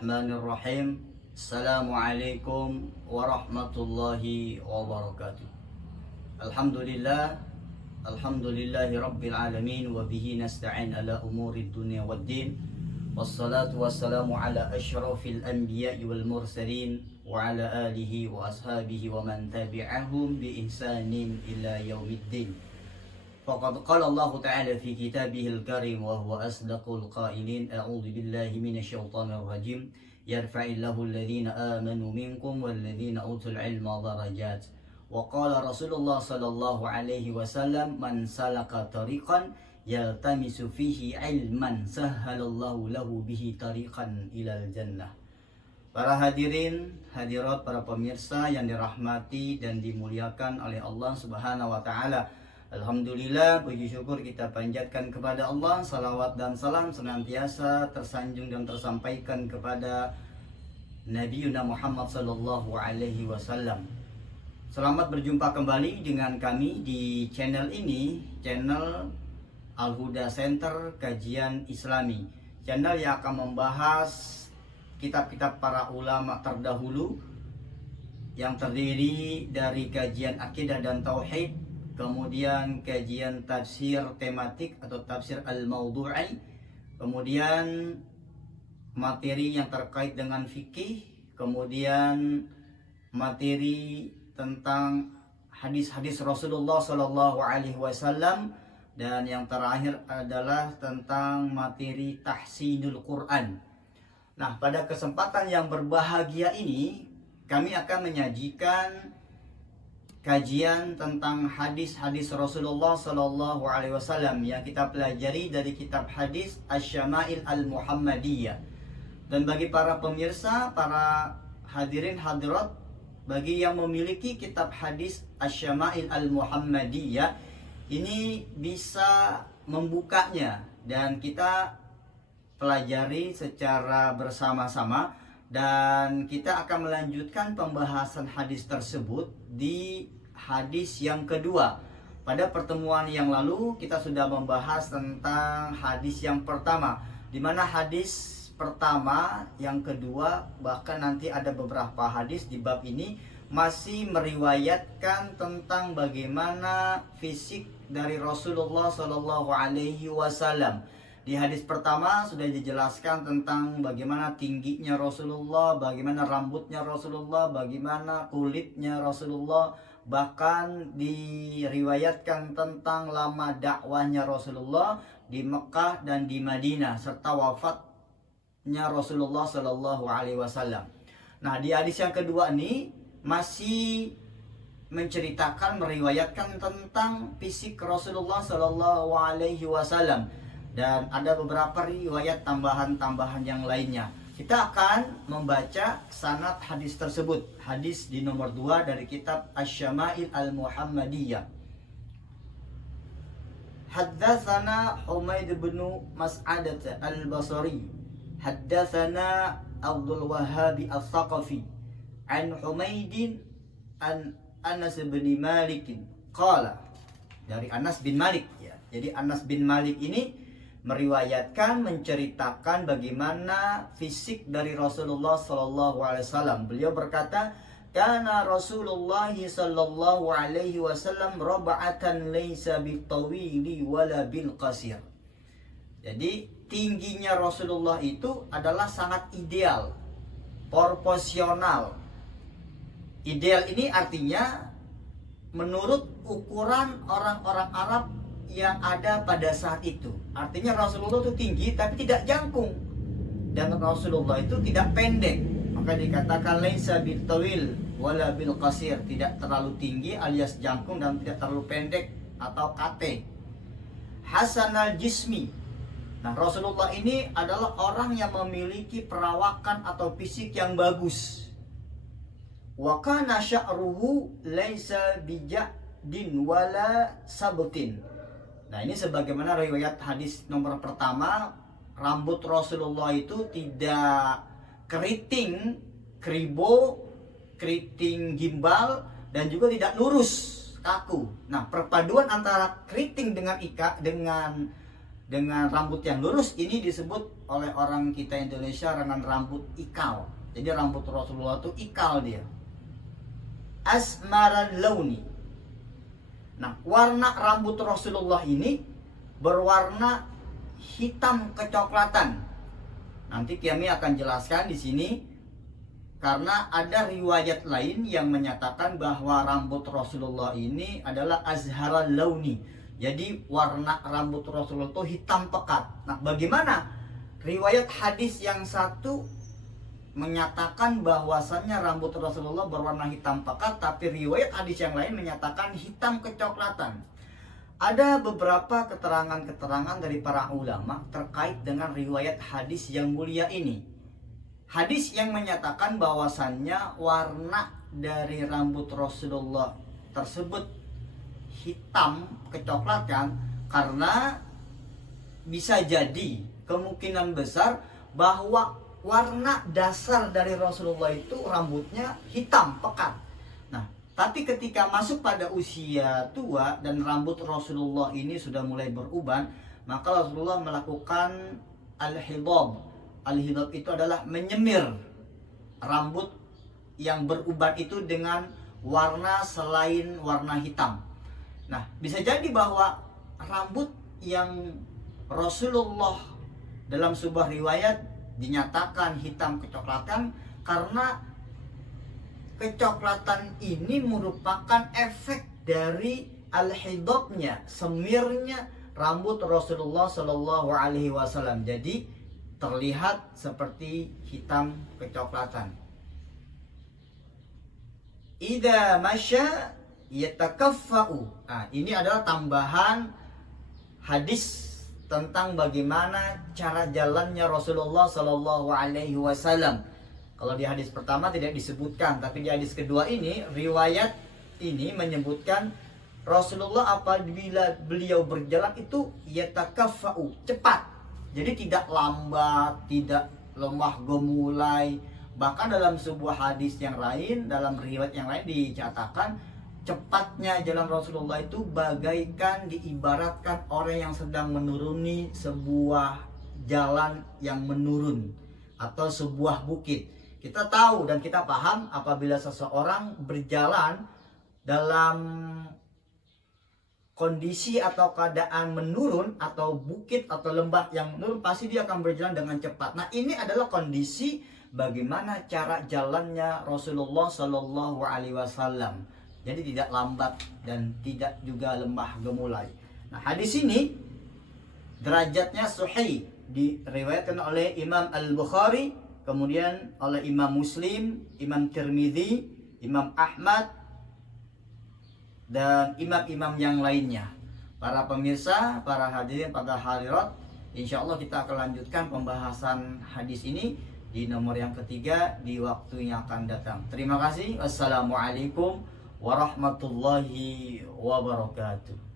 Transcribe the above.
Bismillahirrahmanirrahim. Assalamualaikum warahmatullahi wabarakatuh. Alhamdulillah, alhamdulillahi rabbil alamin, wa bihi nasta'in ala umuri dunya waddin. Wassalatu wassalamu ala asyrafil anbiya'i wal mursalin wa ala alihi wa ashabihi wa man tabi'ahum bi ihsanin ila yaumiddin. Faqad qala Allah Ta'ala fi kitabihil karim wa huwa asdaqul qailin. A'udzu billahi minasyaitonir rajim. Yarfa'illahu alladhina amanu minkum walladhina utul ilma darajat. Wa qala Rasulullah sallallahu alaihi wasallam, man salaka tariqan yaltamisu fihi ilman sahhalallahu lahu bihi tariqan ilal jannah. Para hadirin, hadirat, para pemirsa yang dirahmati dan dimuliakan oleh Allah Subhanahu wa taala. Alhamdulillah, puji syukur kita panjatkan kepada Allah. Salawat dan salam senantiasa tersanjung dan tersampaikan kepada Nabi Muhammad sallallahu alaihi wasallam. Selamat berjumpa kembali dengan kami di channel ini, channel Al-Huda Center Kajian Islami. Channel yang akan membahas kitab-kitab para ulama terdahulu yang terdiri dari kajian akidah dan tauhid, kemudian kajian tafsir tematik atau tafsir al-mawdu'i, kemudian materi yang terkait dengan fikih, kemudian materi tentang hadis-hadis Rasulullah Sallallahu Alaihi Wasallam, dan yang terakhir adalah tentang materi tahsinul Quran. Nah, pada kesempatan yang berbahagia ini kami akan menyajikan kajian tentang hadis-hadis Rasulullah Sallallahu Alaihi Wasallam yang kita pelajari dari kitab hadis Asy-Syama'il Al-Muhammadiyah. Dan bagi para pemirsa, para hadirin hadirat, bagi yang memiliki kitab hadis Asy-Syama'il Al-Muhammadiyah, ini bisa membukanya dan kita pelajari secara bersama-sama. Dan kita akan melanjutkan pembahasan hadis tersebut di hadis yang kedua. Pada pertemuan yang lalu kita sudah membahas tentang hadis yang pertama, di mana hadis pertama, yang kedua, bahkan nanti ada beberapa hadis di bab ini masih meriwayatkan tentang bagaimana fisik dari Rasulullah Shallallahu Alaihi Wasallam. Di hadis pertama sudah dijelaskan tentang bagaimana tingginya Rasulullah, bagaimana rambutnya Rasulullah, bagaimana kulitnya Rasulullah. Bahkan diriwayatkan tentang lama dakwahnya Rasulullah di Mekah dan di Madinah, serta wafatnya Rasulullah Sallallahu Alaihi Wasallam. Nah, di hadis yang kedua ini masih menceritakan, meriwayatkan tentang fisik Rasulullah Sallallahu Alaihi Wasallam. Dan ada beberapa riwayat tambahan-tambahan yang lainnya. Kita akan membaca sanad hadis tersebut. Hadis di nomor 2 dari kitab Asy-Syama'il Al-Muhammadiyah. Haddatsana Humaid bin Mas'adah Al-Basri. Haddatsana Abdul Wahhab Al-Thaqafi. An Humaid an Anas bin Malik. Qala, dari Anas bin Malik ya. Jadi Anas bin Malik ini meriwayatkan, menceritakan bagaimana fisik dari Rasulullah Sallallahu Alaihi Wasallam. Beliau berkata, "Kana Rasulullah Sallallahu Alaihi Wasallam rab'atan laysa bitawili wala bil qasir." Jadi tingginya Rasulullah itu adalah sangat ideal, proporsional. Ideal ini artinya menurut ukuran orang-orang Arab yang ada pada saat itu. Artinya Rasulullah itu tinggi tapi tidak jangkung, dan Rasulullah itu tidak pendek. Maka dikatakan laisa bil tawil wala bil qasir, tidak terlalu tinggi alias jangkung dan tidak terlalu pendek atau kate. Hasanal jismi. Nah, Rasulullah ini adalah orang yang memiliki perawakan atau fisik yang bagus. Wa kana sya'ruhu laisa bijadin wala sabtin. Nah, ini sebagaimana riwayat hadis nomor pertama, rambut Rasulullah itu tidak keriting, kribo, keriting gimbal, dan juga tidak lurus, kaku. Nah, perpaduan antara keriting dengan dengan rambut yang lurus, ini disebut oleh orang kita Indonesia dengan rambut ikal. Jadi rambut Rasulullah itu ikal dia. Asmaral launi. Nah, warna rambut Rasulullah ini berwarna hitam kecoklatan. Nanti kami akan jelaskan di sini karena ada riwayat lain yang menyatakan bahwa rambut Rasulullah ini adalah azharal launi. Jadi warna rambut Rasulullah itu hitam pekat. Nah, bagaimana riwayat hadis yang satu menyatakan bahwasannya rambut Rasulullah berwarna hitam pekat, tapi riwayat hadis yang lain menyatakan hitam kecoklatan. Ada beberapa keterangan-keterangan dari para ulama terkait dengan riwayat hadis yang mulia ini. Hadis yang menyatakan bahwasannya warna dari rambut Rasulullah tersebut hitam kecoklatan karena bisa jadi kemungkinan besar bahwa warna dasar dari Rasulullah itu rambutnya hitam pekat. Nah, tapi ketika masuk pada usia tua dan rambut Rasulullah ini sudah mulai beruban, maka Rasulullah melakukan al-hidab. Al-hidab itu adalah menyemir rambut yang beruban itu dengan warna selain warna hitam. Nah, bisa jadi bahwa rambut yang Rasulullah dalam sebuah riwayat dinyatakan hitam kecoklatan karena kecoklatan ini merupakan efek dari al-hidabnya, semirnya rambut Rasulullah Shallallahu Alaihi Wasallam. Jadi terlihat seperti hitam kecoklatan. Idza masya yatakaffa'u. Nah, ini adalah tambahan hadis tentang bagaimana cara jalannya Rasulullah Shallallahu Alaihi Wasallam. Kalau di hadis pertama tidak disebutkan, tapi di hadis kedua ini riwayat ini menyebutkan Rasulullah apabila beliau berjalan itu yatakaffa'u, cepat. Jadi tidak lambat, tidak lemah gemulai. Bahkan dalam sebuah hadis yang lain, dalam riwayat yang lain dikatakan cepatnya jalan Rasulullah itu bagaikan diibaratkan orang yang sedang menuruni sebuah jalan yang menurun atau sebuah bukit. Kita tahu dan kita paham apabila seseorang berjalan dalam kondisi atau keadaan menurun atau bukit atau lembah yang menurun, pasti dia akan berjalan dengan cepat. Nah, ini adalah kondisi bagaimana cara jalannya Rasulullah Shallallahu Alaihi Wasallam. Jadi tidak lambat dan tidak juga lemah gemulai. Nah, hadis ini derajatnya sahih, diriwayatkan oleh Imam Al-Bukhari, kemudian oleh Imam Muslim, Imam Tirmidzi, Imam Ahmad, dan imam-imam yang lainnya. Para pemirsa, para hadirin, para hadirat, insya Allah kita akan lanjutkan pembahasan hadis ini di nomor yang ketiga di waktu yang akan datang. Terima kasih. Wassalamualaikum warahmatullahi wabarakatuh.